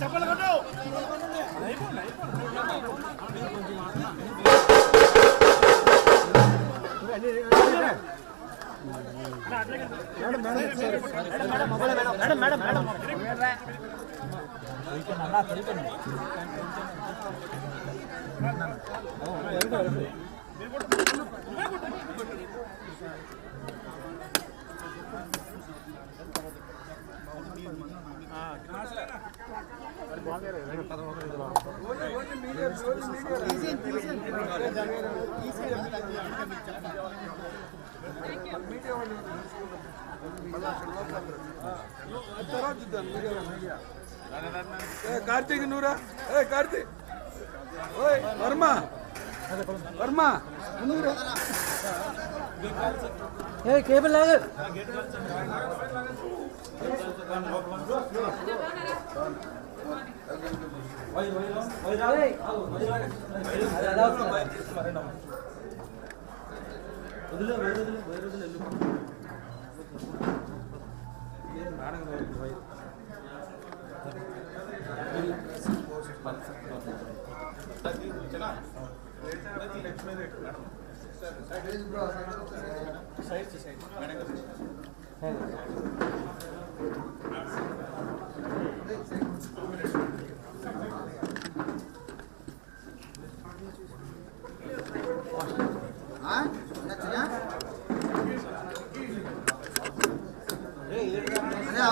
చెప్పలు కొట్టు madam madam madam madam madam madam ఏ కార్తీక్ నూరా ఏ కార్తీక్ ఓయ్ వర్మ వర్మ నూరా ఏ కేబుల్ లాగు సో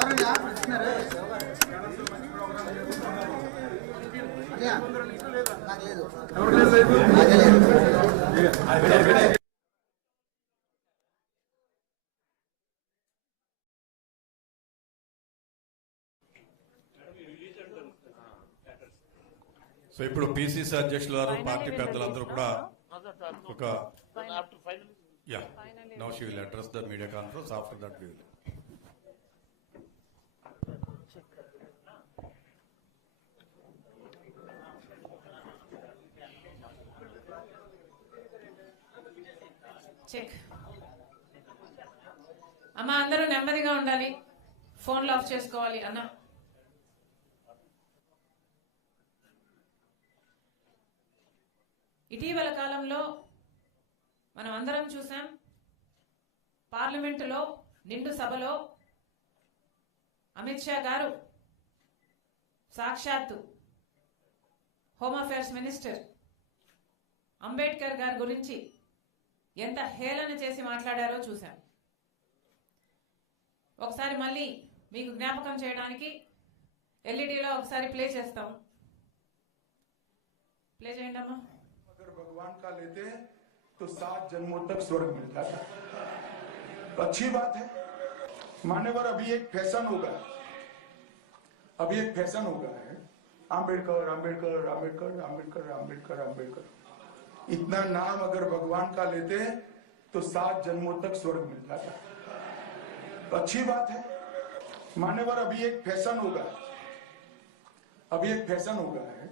ఇప్పుడు పిసిసి అధ్యక్షులు గారు పార్టీ పెద్దలందరూ కూడా ఒక yeah now she will address the media conference after that will అమ్మ అందరూ నెమ్మదిగా ఉండాలి ఫోన్లు ఆఫ్ చేసుకోవాలి అన్న ఇటీవల కాలంలో మనం అందరం చూసాం పార్లమెంటులో నిండు సభలో అమిత్ షా గారు సాక్షాత్తు హోమ్ అఫేర్స్ మినిస్టర్ అంబేద్కర్ గారి గురించి ఎంత హేళన చేసి మాట్లాడారో చూశాం ఒకసారి మళ్ళీ మీకు జ్ఞాపకం చేయడానికి ఎల్ఈడిలో ఒకసారి ప్లే చేస్తాం ప్లే చేయండి అమ్మా अगर भगवान का लेते तो सात जन्मों तक स्वर्ग मिल जाता तो अच्छी बात है मान्यवर अभी एक फैशन होगा अभी एक फैशन होगा है आम्बेडकर आम्बेडकर आम्बेडकर आम्बेडकर आम्बेडकर आम्बेडकर इतना नाम अगर भगवान का लेते तो सात जन्मों तक स्वर्ग मिल जाता तो अच्छी बात है मान्यवर अभी एक फैशन होगा अभी एक फैशन हो गया है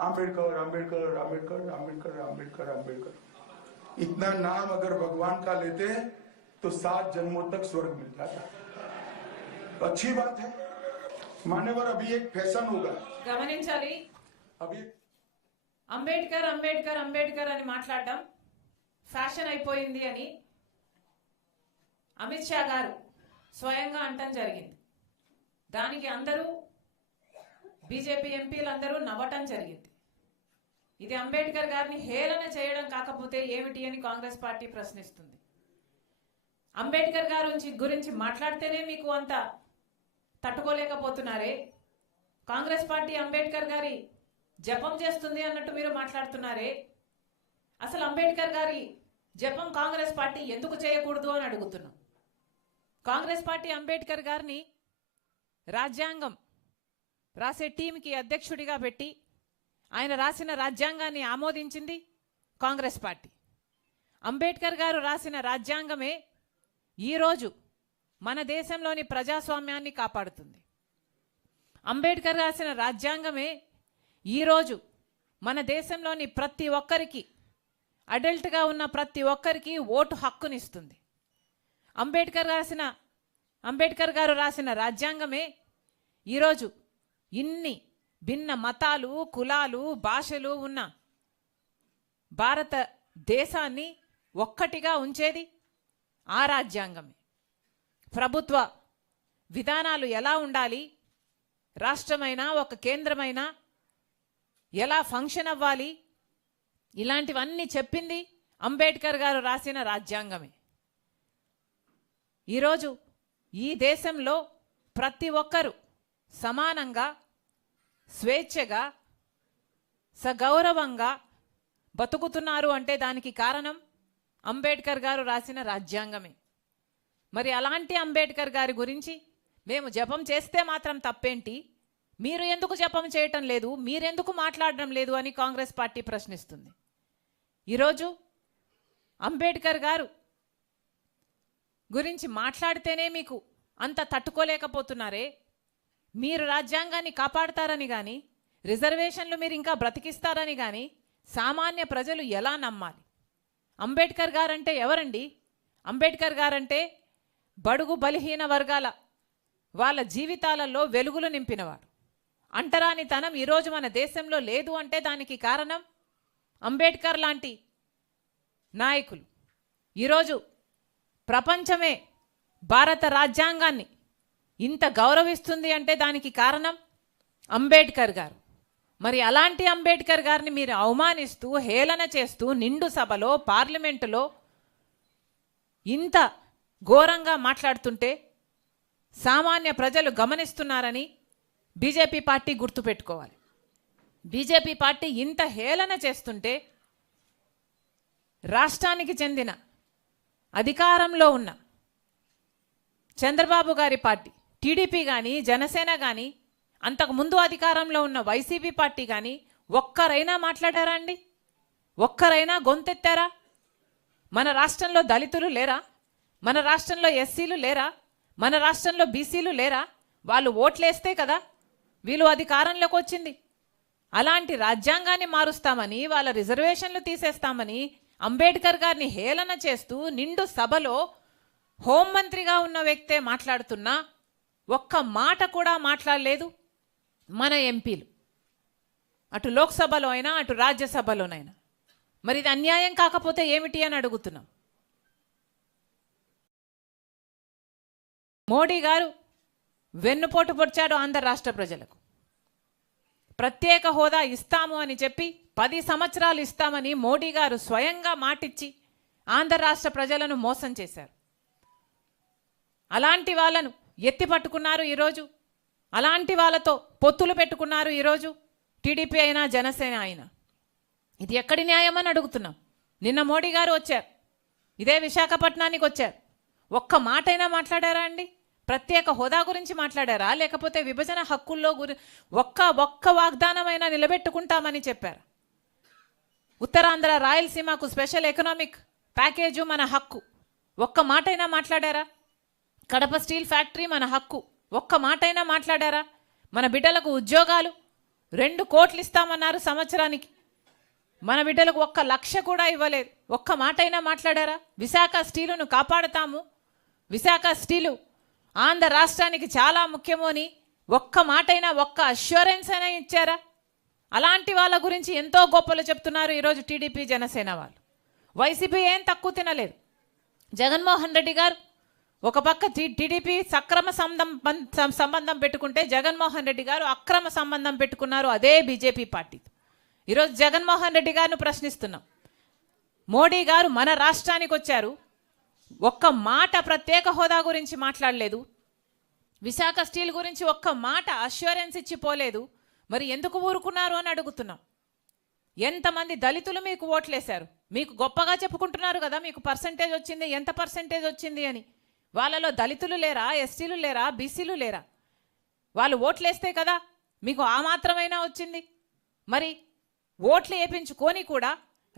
आम्बेडकर आम्बेडकर आम्बेडकर आम्बेडकर आम्बेडकर आम्बेडकर इतना नाम अगर भगवान का लेते तो सात जन्मों तक स्वर्ग मिल जाता तो अच्छी बात है मान्यवर अभी एक फैशन होगा గమనించాలి अभी అంబేద్కర్ అంబేద్కర్ అంబేద్కర్ అని మాట్లాడడం ఫ్యాషన్ అయిపోయింది అని అమిత్ షా గారు స్వయంగా అంటం జరిగింది దానికి అందరూ బీజేపీ ఎంపీలందరూ నవ్వటం జరిగింది ఇది అంబేద్కర్ గారిని హేళన చేయడం కాకపోతే ఏమిటి అని కాంగ్రెస్ పార్టీ ప్రశ్నిస్తుంది అంబేద్కర్ గారి గురించి మాట్లాడితేనే మీకు అంత తట్టుకోలేకపోతున్నారే కాంగ్రెస్ పార్టీ అంబేద్కర్ గారి జపం చేస్తుంది అన్నట్టు మీరు మాట్లాడుతున్నారే అసలు అంబేద్కర్ గారి జపం కాంగ్రెస్ పార్టీ ఎందుకు చేయకూడదు అని అడుగుతున్నాం కాంగ్రెస్ పార్టీ అంబేద్కర్ గారిని రాజ్యాంగం రాసే టీంకి అధ్యక్షుడిగా పెట్టి ఆయన రాసిన రాజ్యాంగాన్ని ఆమోదించింది కాంగ్రెస్ పార్టీ అంబేద్కర్ గారు రాసిన రాజ్యాంగమే ఈరోజు మన దేశంలోని ప్రజాస్వామ్యాన్ని కాపాడుతుంది అంబేద్కర్ రాసిన రాజ్యాంగమే ఈరోజు మన దేశంలోని ప్రతి ఒక్కరికి అడల్ట్గా ఉన్న ప్రతి ఒక్కరికి ఓటు హక్కునిస్తుంది అంబేద్కర్ రాసిన అంబేద్కర్ గారు రాసిన రాజ్యాంగమే ఈరోజు ఇన్ని భిన్న మతాలు కులాలు భాషలు ఉన్న భారత దేశాన్ని ఒక్కటిగా ఉంచేది ఆ రాజ్యాంగమే ప్రభుత్వ విధానాలు ఎలా ఉండాలి రాష్ట్రమైనా ఒక కేంద్రమైనా ఎలా ఫంక్షన్ అవ్వాలి ఇలాంటివన్నీ చెప్పింది అంబేద్కర్ గారు రాసిన రాజ్యాంగమే ఈరోజు ఈ దేశంలో ప్రతి ఒక్కరూ సమానంగా స్వేచ్ఛగా సగౌరవంగా బతుకుతున్నారు అంటే దానికి కారణం అంబేద్కర్ గారు రాసిన రాజ్యాంగమే మరి అలాంటి అంబేద్కర్ గారి గురించి మేము జపం చేస్తే మాత్రం తప్పేంటి మీరు ఎందుకు జపం చేయటం లేదు మీరెందుకు మాట్లాడడం లేదు అని కాంగ్రెస్ పార్టీ ప్రశ్నిస్తుంది ఈరోజు అంబేద్కర్ గారు గురించి మాట్లాడితేనే మీకు అంత తట్టుకోలేకపోతున్నారే మీరు రాజ్యాంగాన్ని కాపాడతారని కానీ రిజర్వేషన్లు మీరు ఇంకా బ్రతికిస్తారని కానీ సామాన్య ప్రజలు ఎలా నమ్మాలి అంబేద్కర్ గారంటే ఎవరండి అంబేద్కర్ గారంటే బడుగు బలహీన వర్గాల వాళ్ళ జీవితాలలో వెలుగులు నింపినవాడు అంటరానితనం ఈరోజు మన దేశంలో లేదు అంటే దానికి కారణం అంబేద్కర్ లాంటి నాయకులు ఈరోజు ప్రపంచమే భారత రాజ్యాంగాన్ని ఇంత గౌరవిస్తుంది అంటే దానికి కారణం అంబేద్కర్ గారు మరి అలాంటి అంబేద్కర్ గారిని మీరు అవమానిస్తూ హేళన చేస్తూ నిండు సభలో పార్లమెంటులో ఇంత ఘోరంగా మాట్లాడుతుంటే సామాన్య ప్రజలు గమనిస్తున్నారని బీజేపీ పార్టీ గుర్తుపెట్టుకోవాలి బీజేపీ పార్టీ ఇంత హేళన చేస్తుంటే రాష్ట్రానికి చెందిన అధికారంలో ఉన్న చంద్రబాబు గారి పార్టీ టీడీపీ కానీ జనసేన కానీ అంతకు ముందు అధికారంలో ఉన్న వైసీపీ పార్టీ కానీ ఒక్కరైనా మాట్లాడారా అండి ఒక్కరైనా గొంతెత్తారా మన రాష్ట్రంలో దళితులు లేరా మన రాష్ట్రంలో ఎస్సీలు లేరా మన రాష్ట్రంలో బీసీలు లేరా వాళ్ళు ఓట్లేస్తే కదా వీళ్ళు అధికారంలోకి వచ్చింది అలాంటి రాజ్యాంగాన్ని మారుస్తామని వాళ్ళ రిజర్వేషన్లు తీసేస్తామని అంబేద్కర్ గారిని హేళన చేస్తూ నిండు సభలో హోంమంత్రిగా ఉన్న వ్యక్తే మాట్లాడుతున్నా ఒక్క మాట కూడా మాట్లాడలేదు మన ఎంపీలు అటు లోక్సభలో అయినా అటు రాజ్యసభలోనైనా మరి ఇది అన్యాయం కాకపోతే ఏమిటి అని అడుగుతున్నాం మోడీ గారు వెన్నుపోటు పొడిచాడు ఆంధ్ర రాష్ట్ర ప్రజలకు ప్రత్యేక హోదా ఇస్తాము అని చెప్పి పది సంవత్సరాలు ఇస్తామని మోడీ గారు స్వయంగా మాటిచ్చి ఆంధ్ర రాష్ట్ర ప్రజలను మోసం చేశారు అలాంటి వాళ్ళను ఎత్తి పట్టుకున్నారు ఈరోజు అలాంటి వాళ్ళతో పొత్తులు పెట్టుకున్నారు ఈరోజు టీడీపీ అయినా జనసేన అయినా ఇది ఎక్కడి న్యాయం అని అడుగుతున్నాం నిన్న మోడీ గారు వచ్చారు ఇదే విశాఖపట్నానికి వచ్చారు ఒక్క మాటైనా మాట్లాడారా అండి ప్రత్యేక హోదా గురించి మాట్లాడారా లేకపోతే విభజన హక్కుల్లో గురి ఒక్క ఒక్క వాగ్దానమైనా నిలబెట్టుకుంటామని చెప్పారు ఉత్తరాంధ్ర రాయలసీమకు స్పెషల్ ఎకనామిక్ ప్యాకేజు మన హక్కు ఒక్క మాటైనా మాట్లాడారా కడప స్టీల్ ఫ్యాక్టరీ మన హక్కు ఒక్క మాటైనా మాట్లాడారా మన బిడ్డలకు ఉద్యోగాలు రెండు కోట్లు ఇస్తామన్నారు సంవత్సరానికి మన బిడ్డలకు ఒక్క లక్ష కూడా ఇవ్వలేదు ఒక్క మాటైనా మాట్లాడారా విశాఖ స్టీలును కాపాడతాము విశాఖ స్టీలు ఆంధ్ర రాష్ట్రానికి చాలా ముఖ్యము అని ఒక్క మాటైనా ఒక్క అష్యూరెన్స్ అయినా ఇచ్చారా అలాంటి వాళ్ళ గురించి ఎంతో గొప్పలు చెప్తున్నారు ఈరోజు టీడీపీ జనసేన వాళ్ళు వైసీపీ ఏం తక్కువ తినలేదు జగన్మోహన్ రెడ్డి గారు ఒక పక్క టీడీపీ సక్రమ సంబంధం సంబంధం పెట్టుకుంటే జగన్మోహన్ రెడ్డి గారు అక్రమ సంబంధం పెట్టుకున్నారు అదే బీజేపీ పార్టీ ఈరోజు జగన్మోహన్ రెడ్డి గారిని ప్రశ్నిస్తున్నాం మోడీ గారు మన రాష్ట్రానికి వచ్చారు ఒక్క మాట ప్రత్యేక హోదా గురించి మాట్లాడలేదు విశాఖ స్టీల్ గురించి ఒక్క మాట అష్యూరెన్స్ ఇచ్చిపోలేదు మరి ఎందుకు ఊరుకున్నారు అని అడుగుతున్నాం ఎంతమంది దళితులు మీకు ఓట్లేశారు మీకు గొప్పగా చెప్పుకుంటున్నారు కదా మీకు పర్సంటేజ్ వచ్చింది ఎంత పర్సంటేజ్ వచ్చింది అని వాళ్ళలో దళితులు లేరా ఎస్టీలు లేరా బీసీలు లేరా వాళ్ళు ఓట్లేస్తే కదా మీకు ఆ మాత్రమైనా వచ్చింది మరి ఓట్లు వేయించుకొని కూడా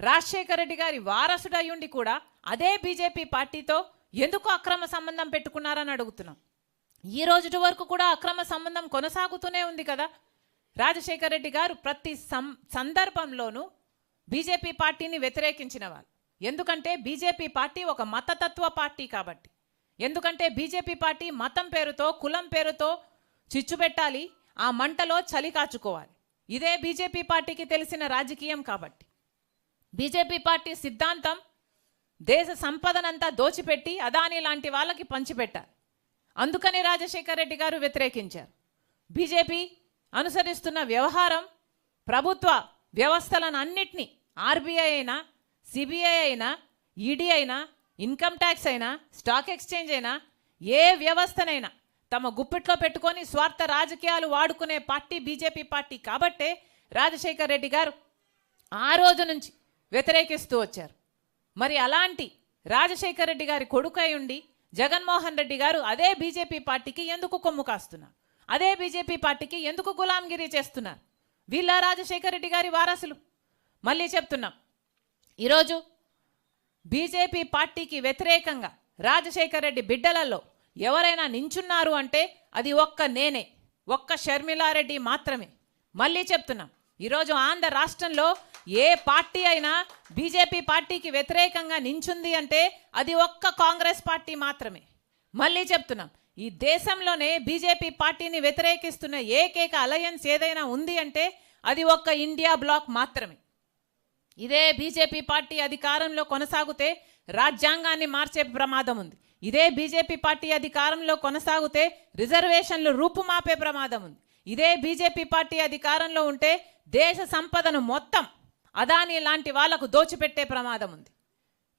రాజశేఖర రెడ్డి గారి వారసుడు అయ్యుండి కూడా అదే బీజేపీ పార్టీతో ఎందుకు అక్రమ సంబంధం పెట్టుకున్నారని అడుగుతున్నాం ఈ రోజు వరకు కూడా అక్రమ సంబంధం కొనసాగుతూనే ఉంది కదా రాజశేఖర రెడ్డి గారు ప్రతి సందర్భంలోనూ బీజేపీ పార్టీని వ్యతిరేకించిన వాళ్ళు ఎందుకంటే బీజేపీ పార్టీ ఒక మతతత్వ పార్టీ కాబట్టి ఎందుకంటే బీజేపీ పార్టీ మతం పేరుతో కులం పేరుతో చిచ్చు పెట్టాలి ఆ మంటలో చలి కాచుకోవాలి ఇదే బీజేపీ పార్టీకి తెలిసిన రాజకీయం కాబట్టి బీజేపీ పార్టీ సిద్ధాంతం దేశ సంపదనంతా దోచిపెట్టి అదాని లాంటి వాళ్ళకి పంచిపెట్టారు అందుకని రాజశేఖర రెడ్డి గారు వ్యతిరేకించారు బీజేపీ అనుసరిస్తున్న వ్యవహారం ప్రభుత్వ వ్యవస్థలను అన్నిటినీ ఆర్బీఐ అయినా సిబిఐ అయినా ఈడీ అయినా ఇన్కమ్ ట్యాక్స్ అయినా స్టాక్ ఎక్స్చేంజ్ అయినా ఏ వ్యవస్థనైనా తమ గుప్పిట్లో పెట్టుకొని స్వార్థ రాజకీయాలు వాడుకునే పార్టీ బీజేపీ పార్టీ కాబట్టే రాజశేఖర రెడ్డి గారు ఆ రోజు నుంచి వ్యతిరేకిస్తూ వచ్చారు మరి అలాంటి రాజశేఖర రెడ్డి గారి కొడుకై ఉండి జగన్మోహన్ రెడ్డి గారు అదే బీజేపీ పార్టీకి ఎందుకు కొమ్ము కాస్తున్నారు అదే బీజేపీ పార్టీకి ఎందుకు గులాంగిరి చేస్తున్నారు వీళ్ళ రాజశేఖర రెడ్డి గారి వారసులు మళ్ళీ చెప్తున్నాం ఈరోజు బీజేపీ పార్టీకి వ్యతిరేకంగా రాజశేఖర రెడ్డి బిడ్డలలో ఎవరైనా నించున్నారు అంటే అది ఒక్క నేనే ఒక్క షర్మిలారెడ్డి మాత్రమే మళ్ళీ చెప్తున్నాం ఈరోజు ఆంధ్ర రాష్ట్రంలో ఏ పార్టీ అయినా బీజేపీ పార్టీకి వ్యతిరేకంగా నించుంది అంటే అది ఒక్క కాంగ్రెస్ పార్టీ మాత్రమే మళ్ళీ చెప్తున్నాం ఈ దేశంలోనే బీజేపీ పార్టీని వ్యతిరేకిస్తున్న ఏకైక అలయన్స్ ఏదైనా ఉంది అంటే అది ఒక్క ఇండియా బ్లాక్ మాత్రమే ఇదే బీజేపీ పార్టీ అధికారంలో కొనసాగితే రాజ్యాంగాన్ని మార్చే ప్రమాదం ఉంది ఇదే బీజేపీ పార్టీ అధికారంలో కొనసాగితే రిజర్వేషన్లు రూపుమాపే ప్రమాదం ఉంది ఇదే బీజేపీ పార్టీ అధికారంలో ఉంటే దేశ సంపదను మొత్తం అదానీ లాంటి వాళ్లకు దోచిపెట్టే ప్రమాదం ఉంది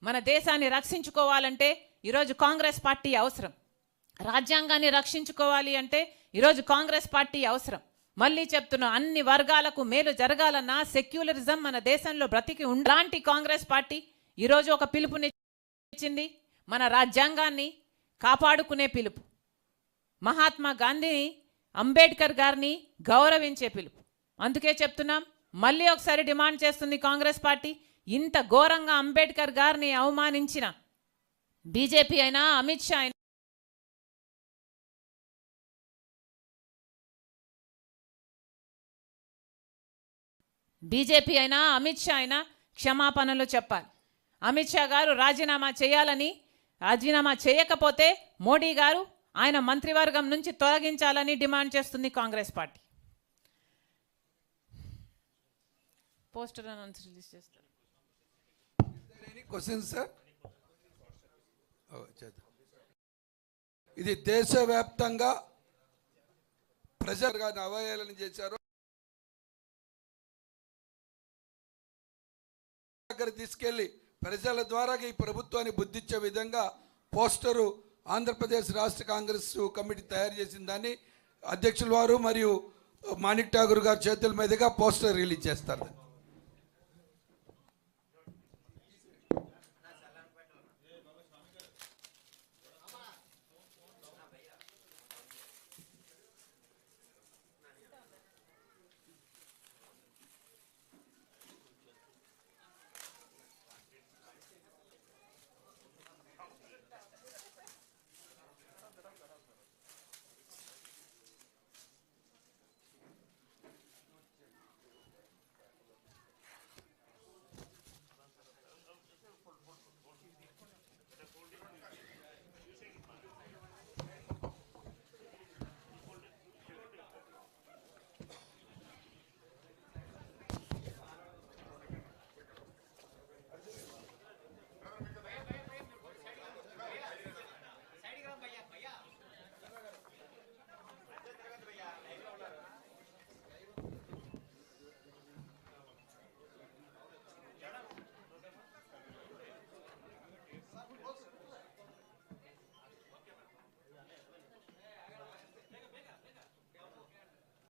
మన దేశాన్ని రక్షించుకోవాలంటే ఈరోజు కాంగ్రెస్ పార్టీ అవసరం రాజ్యాంగాన్ని రక్షించుకోవాలి అంటే ఈరోజు కాంగ్రెస్ పార్టీ అవసరం మళ్ళీ చెప్తున్నా అన్ని వర్గాలకు మేలు జరగాలన్న సెక్యులరిజం మన దేశంలో బ్రతికి ఉండాంటి కాంగ్రెస్ పార్టీ ఈరోజు ఒక పిలుపునిచ్చింది మన రాజ్యాంగాన్ని కాపాడుకునే పిలుపు మహాత్మా గాంధీని అంబేద్కర్ గారిని గౌరవించే పిలుపు అందుకే చెప్తున్నాం మళ్ళీ ఒకసారి డిమాండ్ చేస్తుంది కాంగ్రెస్ పార్టీ ఇంత ఘోరంగా అంబేద్కర్ గారిని అవమానించిన బీజేపీ అయినా అమిత్ షా అయినా బీజేపీ అయినా అమిత్ షా అయినా క్షమాపణలు చెప్పాలి అమిత్ షా గారు రాజీనామా చేయాలని రాజీనామా చేయకపోతే మోడీ గారు ఆయన మంత్రివర్గం నుంచి తొలగించాలని డిమాండ్ చేస్తుంది Congress party poster announce release చేస్తారు oh, ఇది దేశవ్యాప్తంగా ప్రజలుగా అవహేళన చేశారు దగ్గర తీసుకెళ్లి ప్రజల ద్వారా ఈ ప్రభుత్వాన్ని బుద్ధిచ్చే విధంగా పోస్టరు ఆంధ్రప్రదేశ్ రాష్ట్ర కాంగ్రెస్ కమిటీ తయారు చేసిన దాన్ని అధ్యక్షుల వారు మరియు మాణిక్ ఠాగూర్ గారి చేతుల మీదుగా పోస్టర్ రిలీజ్ చేస్తారు